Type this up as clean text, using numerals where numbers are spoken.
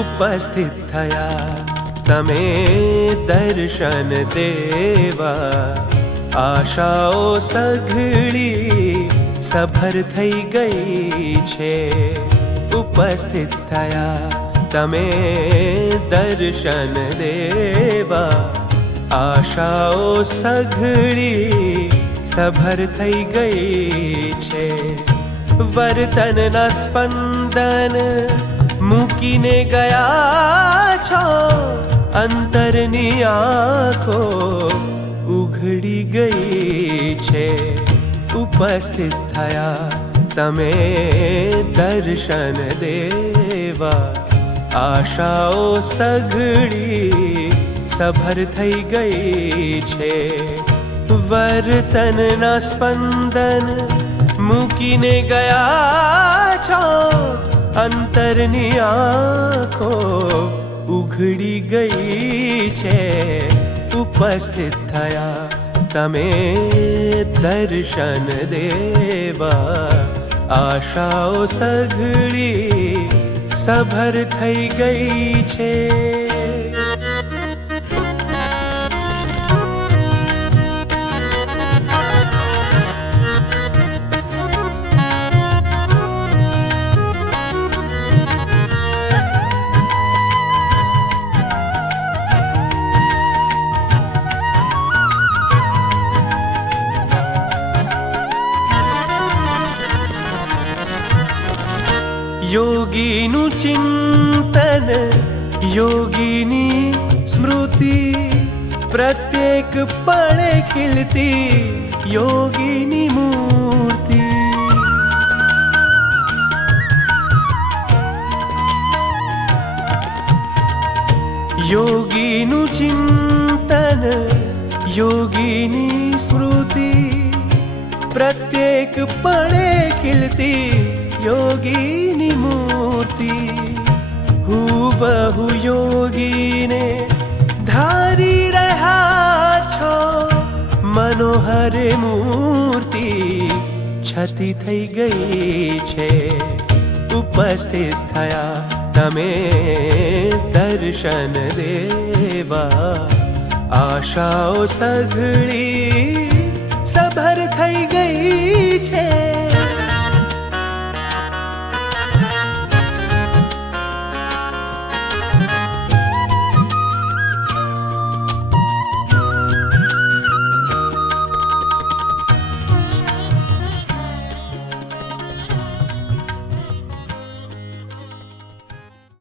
ઉપસ્થિત થયા તમે દર્શન દેવા. આશાઓ સઘળી સભર થઈ ગઈ છે. ઉપસ્થિત થયા તમે દર્શન દેવા. આશાઓ સઘળી સભર થઈ ગઈ છે. વર્તનના સ્પંદન મૂકીને ગયા છો. અંતરની આંખો ઉઘડી ગઈ છે. ઉપસ્થિત થયા તમે દર્શન દેવા. આશાઓ સઘળી સભર થઈ ગઈ છે. વર્તનના સ્પંદન મૂકીને ગયા છો. અંતરની આંખો ઉઘડી ગઈ છે. ઉપસ્થિત થયા તમે દર્શન દેવા. આશાઓ સઘળી સભર થઈ ગઈ છે. યોગીનું ચિંતન યોગીની સ્મૃતિ પ્રત્યેક પળે ખીલતી યોગીની મૂર્તિ. યોગીનું ચિંતન યોગીની સ્મૃતિ પ્રત્યેક પળે ખીલતી યોગીની મૂર્તિ. હુબહુ યોગીને ધારી રહ્યા છો. મનોહર મૂર્તિ છતી થઈ ગઈ છે. ઉપસ્થિત થયા તમે દર્શન દેવા. આશાઓ સઘળી સભર થઈ ગઈ છે.